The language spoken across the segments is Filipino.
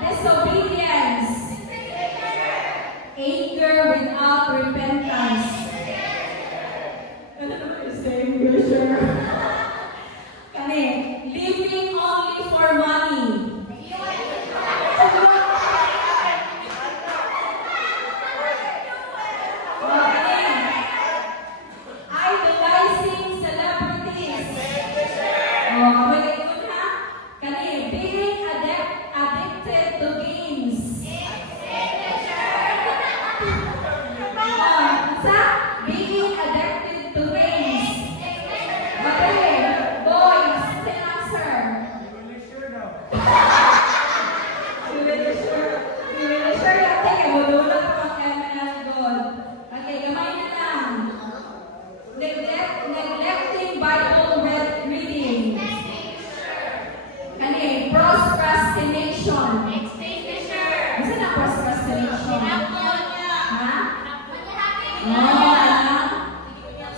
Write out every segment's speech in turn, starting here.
Disobedience.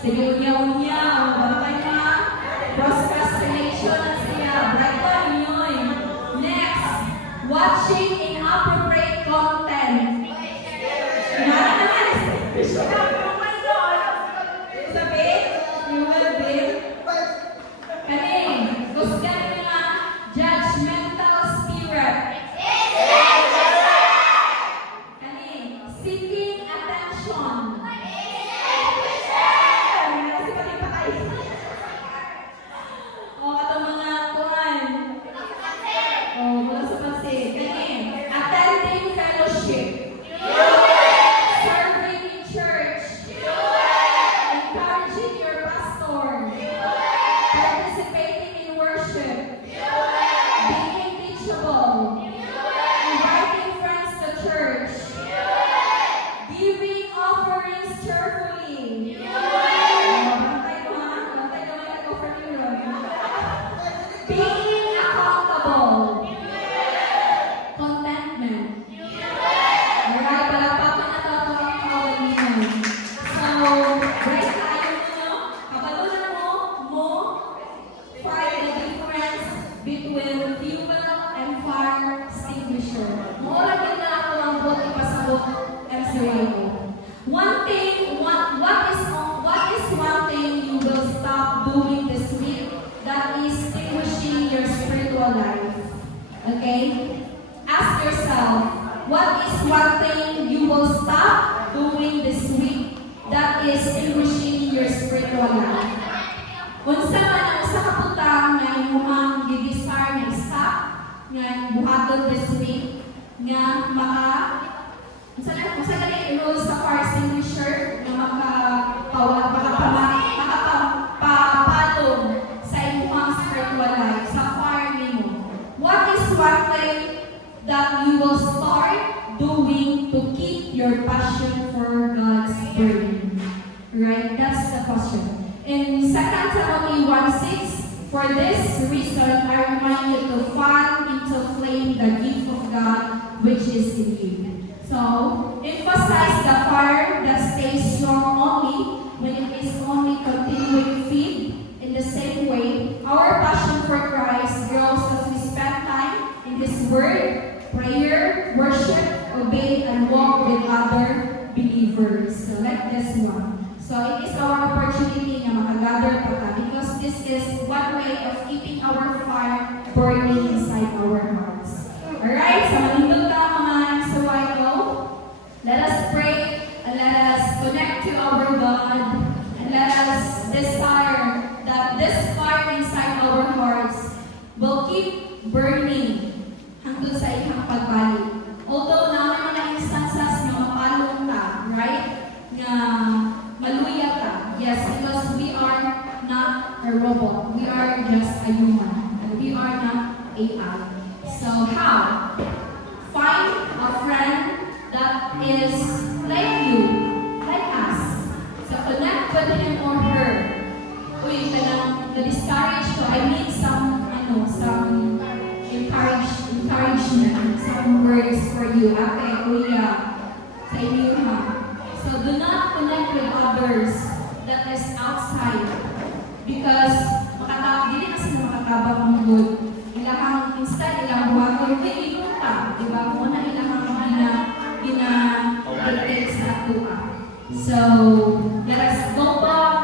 Sige, unyaw-unyaw. Bakit na? Procrastination na siya. Bright one yun. Next, watching inappropriate content. Oh my God! Sabi, you will be kaning, kusgan nga judgmental spirit. Kaning, seeking attention. Kasi pati patay. O, ato mga kuhan. O, mula sa pansin. Kaning, attending fellowship. Serving in church. Encouraging your pastor. Participating in worship. Being teachable. Inviting friends to church. Giving offerings cheerfully. Bantay mo ha? Bantay ka may nag-offer niyo. Being accountable. Contentment. Alright, palakpakan na to ang kawal ninyo. So, break tayo nyo. Kabalunan mo, find the difference between fuel and fire extinguisher. Maurag yun na ako ang bot ipasabot MCY ko. What is one thing you will stop doing this week that is extinguishing your spiritual life? Okay? Ask yourself, what is one thing you will stop doing this week that is extinguishing your spiritual life? Unsa man ang usa ka butang nga imong gi-desire nga stop nga buhaton this week nga unsa gali rules sa fire extinguisher nga makapapalong sa imong spiritual life sa fire nimo. What is one thing that you will start doing to keep your passion for God's burning? Right? That's the question. In 2 Timothy 1:6, for this reason I remind you to fan into flame the gift of God which is in you. So, emphasize the fire that stays strong only when it is only continuing feed. In the same way, our passion for Christ grows as we spend time in His Word, prayer, worship, obey, and walk with other believers. So, like this one. So, it is our opportunity na makagather pa ta because this is one way of keeping our fire burning inside our hearts. Alright, so manindog ka mga sawayo. Let us pray and let us connect to our God and let us desire that this fire inside our hearts will keep burning hangtod sa ihang pagbalik. Although naman mga instances na mapalong ka, right? Nga maluya ka. Yes, because we are not a robot. We are just a human. And we are not AI. So how? Find a friend that is like you, like us. So connect with him or her. Uy, na-discourage ko. I need some encouragement, some words for you. Ate, kuya, sa inyo ha. So do not connect with others that is outside because dili na sila makatabang ng good. Ilahang instead, ilang buhaton, hey, ikaw ka. Diba? Muna ilahang gina-dictate sa tuwa. So, let us go back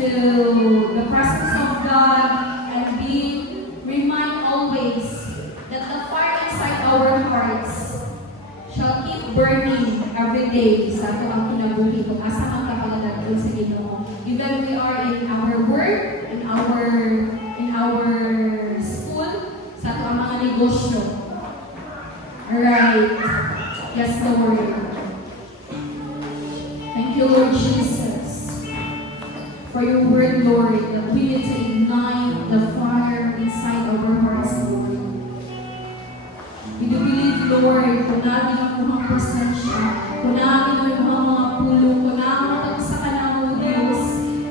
to the presence of God and remind always that the fire inside our hearts shall keep burning every day sa ito ang kinabuhi kung asa ang kapagdadagdag sa Ginoo. Even we are in our work, in our school, sa ito ang mga negosyo. Alright. Yes, Lord. Thank you, Lord Jesus, for your word, Lord, that we need to ignite the fire inside our hearts, Lord. We do believe, Lord, kung namin ang muhang presensya, kung namin ang mga pulong, kung namin ang sa kanang Diyos,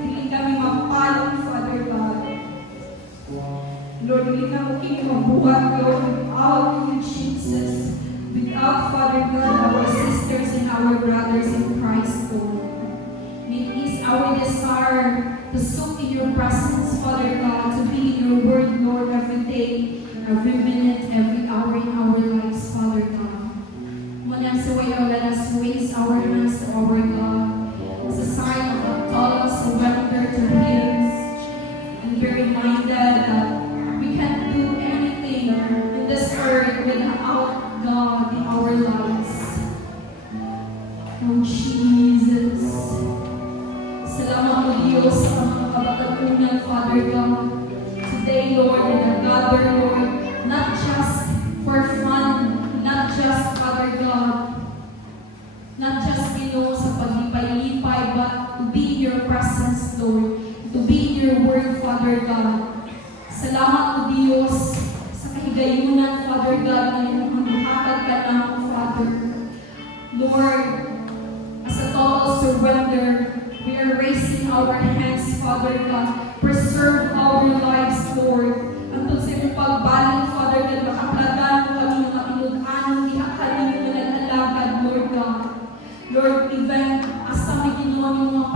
hindi kami mapalong, Father God. Lord, hindi kami mabuhat, Lord, without you, Jesus. Without, Father God, our sisters and our brothers in Christ, Lord. It is our desire to soak in your presence, Father God, to be in your word, Lord, every day, every minute, every hour in our lives, Father God. Let us raise our hands to our God as a sign of a total surrender to Him, and be reminded that we can't do anything in this earth without God in our lives. Oh Jesus, salamat po Diyos sa mga kabatakunan, Father God. Today, Lord, we are gathered, Lord, not just for fun, not just, Father God, not just, sa paglipay-lipay, but to be in your presence, Lord, to be in your word, Father God. Salamat po Diyos sa kahigayunan, Father God, na yung hatag ka namin, Father. Lord, as a total surrender, we are raising our hands, Father God. Preserve our lives, Lord. Antong sa iyong pagbaling, Father God, makaplagan mo kami mga inuganon, ihakali mo nag-alagad, Lord God. Lord, even asa may ginawa ng mga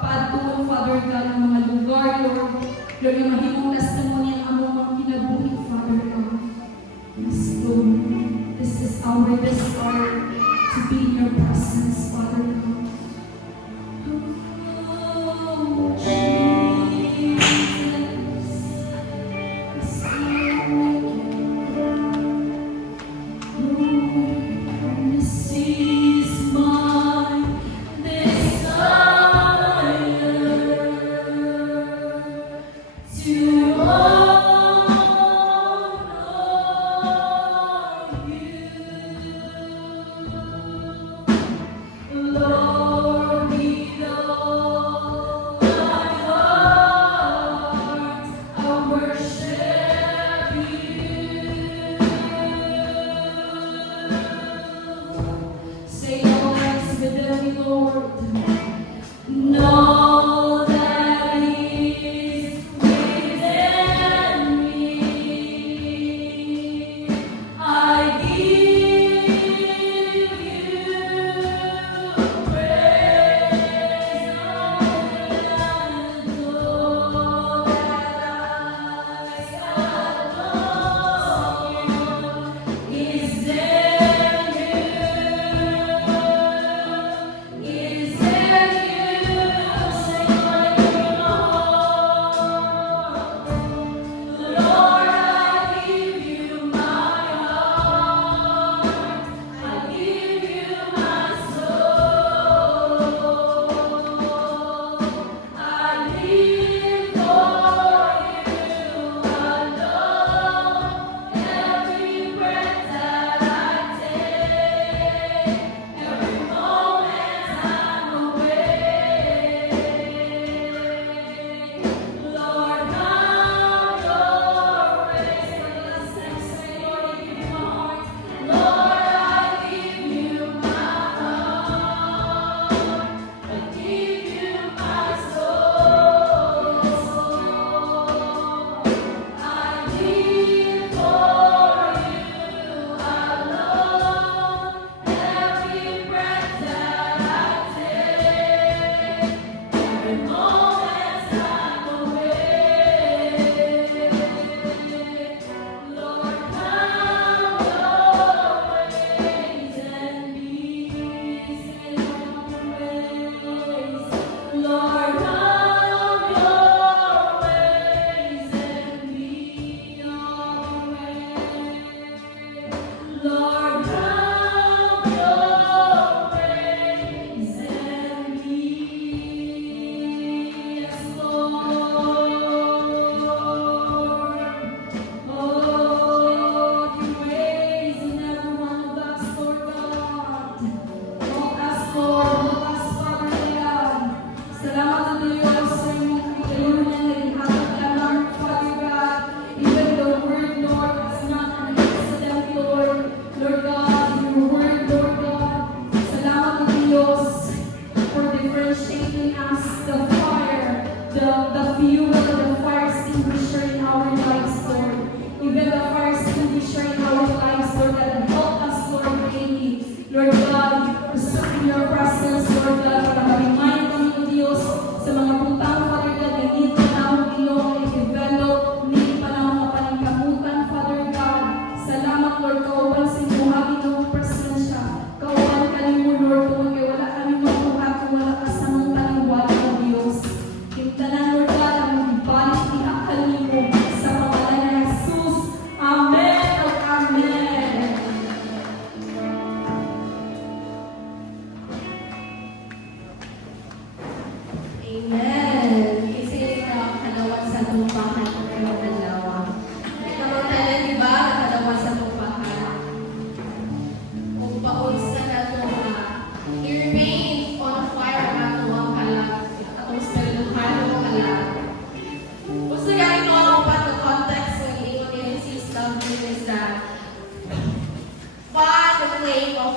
paadtuon, Father God, ng mga lugar, Lord. Lord, yung mahimong testimony ang among mga kinabuhi, Father God. Yes, Lord. This is our desire to be in your presence, Father God. Oh, Jesus. This is my desire to honor you, Lord.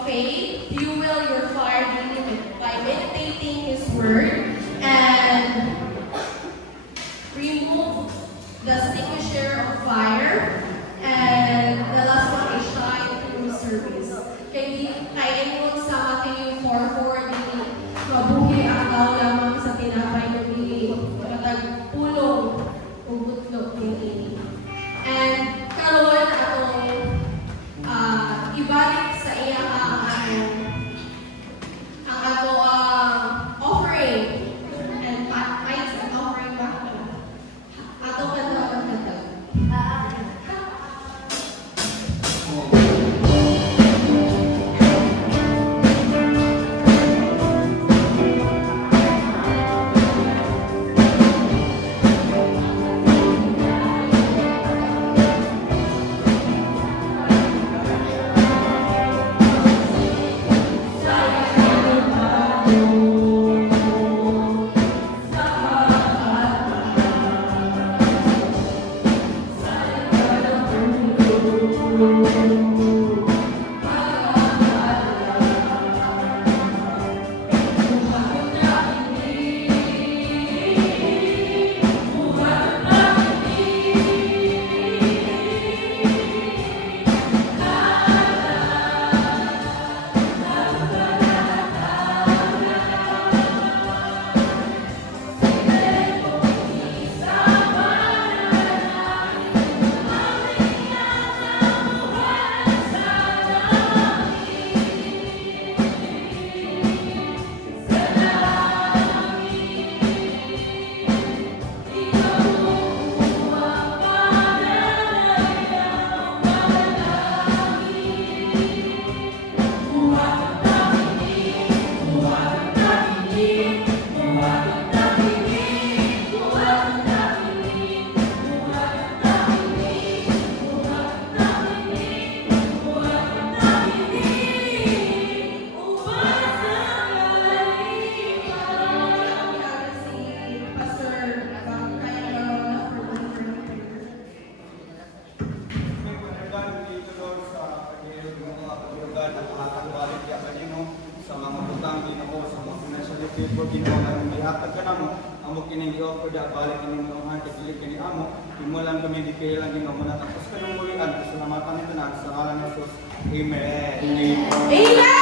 faith, fuel your fire daily by meditating His Word and remove the extinguisher of fire. And the last one is shine through service. Kaya ingon sa Matthew 4:4 dili mabuhi ang tao lamang sa tinapay ng dili matag pulong ug butlog dili. And karon atong ibalik sa iya ang ato offering and tithes and offering back ato kantawan katag. Amo kining gi-offer da balik kining mga katilik kini amo imulan kami di kaya lang ginawa na tapos kanang mulian pasalamatan nito na sa ngalan ni Jesus. Amen. Amen!